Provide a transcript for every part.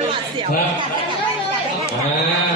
Terima kasih.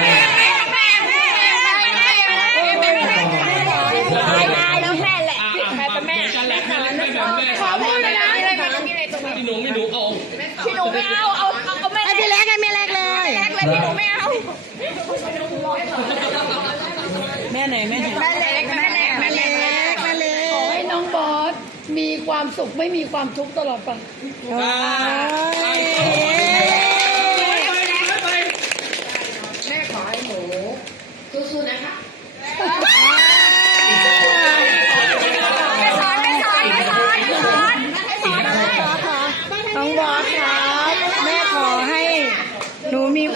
ไม่พี่แรกไอแม่แรกเลยแรกเลยพี่หนูไม่เอาแม่ไหนแม่ไหนแม่เล็กแม่เล็กแม่เล็กแมกขอให้น้องบอสมีความสุขไม่มีความทุกข์ตลอดไปบาย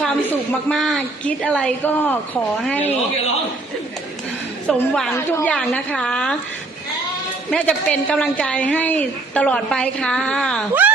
ความสุขมากๆ คิดอะไรก็ขอให้สมหวังทุกอย่างนะคะ แม่จะเป็นกำลังใจให้ตลอดไปค่ะ